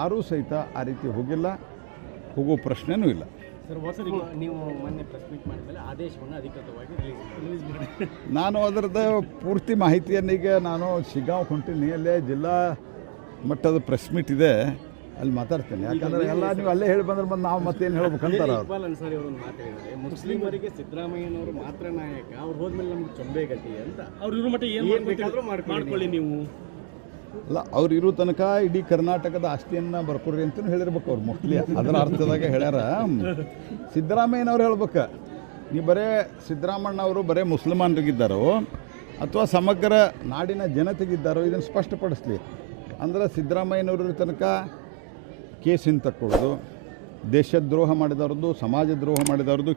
ಯಾರೂ ಸಹಿತ ಆ ರೀತಿ ಹೋಗಿಲ್ಲ, ಹೋಗೋ ಪ್ರಶ್ನೆನೂ ಇಲ್ಲ. ಸರ್, ನೀವು ಮೊನ್ನೆ ಪ್ರೆಸ್ ಮೀಟ್ ಮಾಡಿದ್ಮೇಲೆ ಆದೇಶವನ್ನು ಅಧಿಕೃತವಾಗಿ ರಿಲೀಸ್ ಮಾಡಿ ನಾನು ಅದರದ್ದು ಪೂರ್ತಿ ಮಾಹಿತಿಯನ್ನೀಗ ನಾನು ಶಿಗ್ಗಾಂವ್ ಹೊಂಟೀನಿ. ಅಲ್ಲೇ ಜಿಲ್ಲಾ ಮಟ್ಟದ ಪ್ರೆಸ್ ಮೀಟ್ ಇದೆ, ಅಲ್ಲಿ ಮಾತಾಡ್ತೇನೆ. ಯಾಕಂದರೆ ಎಲ್ಲ ನೀವು ಅಲ್ಲೇ ಹೇಳಿ ಬಂದ್ರೆ ಬಂದು ನಾವು ಮತ್ತೇನು ಹೇಳ್ಬೇಕಂತಾರೆ ಅವ್ರು. ಇಕ್ಬಾಲ್ ಅನ್ಸಾರಿ ಅವರು ಮಾತಾಡಿದ್ದಾರೆ, ಮುಸ್ಲಿಮರಿಗೆ ಸಿದ್ದರಾಮಯ್ಯನವರು ಮಾತ್ರ ನಾಯಕ, ಅವ್ರು ಹೋದ್ಮೇಲೆ ನಮ್ಗೆ ಚೊಂಬೆ ಗತಿ ಅಂತ. ಅವ್ರು ಇರೋ ಮಟ್ಟ ಏನು ಬೇಕಾದರೂ ಮಾಡ್ಕೊಳ್ಳಿ ನೀವು. ಅಲ್ಲ, ಅವ್ರು ಇರೋ ತನಕ ಇಡೀ ಕರ್ನಾಟಕದ ಆಸ್ತಿಯನ್ನು ಬರ್ಕೊಡ್ರಿ ಅಂತಲೂ ಹೇಳಿರ್ಬೇಕು ಅವ್ರು. ಮೋಸ್ಟ್ಲಿ ಅದರ ಅರ್ಥದಾಗ ಹೇಳ್ಯಾರ. ಸಿದ್ದರಾಮಯ್ಯನವ್ರು ಹೇಳ್ಬೇಕು, ನೀವು ಬರೇ ಸಿದ್ದರಾಮಣ್ಣವರು ಬರೇ ಮುಸಲ್ಮಾನರಿಗಿದ್ದಾರೋ ಅಥವಾ ಸಮಗ್ರ ನಾಡಿನ ಜನತೆಗಿದ್ದಾರೋ ಇದನ್ನು ಸ್ಪಷ್ಟಪಡಿಸ್ಲಿ. ಅಂದರೆ ಸಿದ್ದರಾಮಯ್ಯನವ್ರ ತನಕ ಕೇಸಿನ ತಕ್ಕೊಳ್ಳೋದು, ದೇಶದ್ರೋಹ ಮಾಡಿದವ್ರದ್ದು, ಸಮಾಜ ದ್ರೋಹ ಮಾಡಿದವ್ರದ್ದು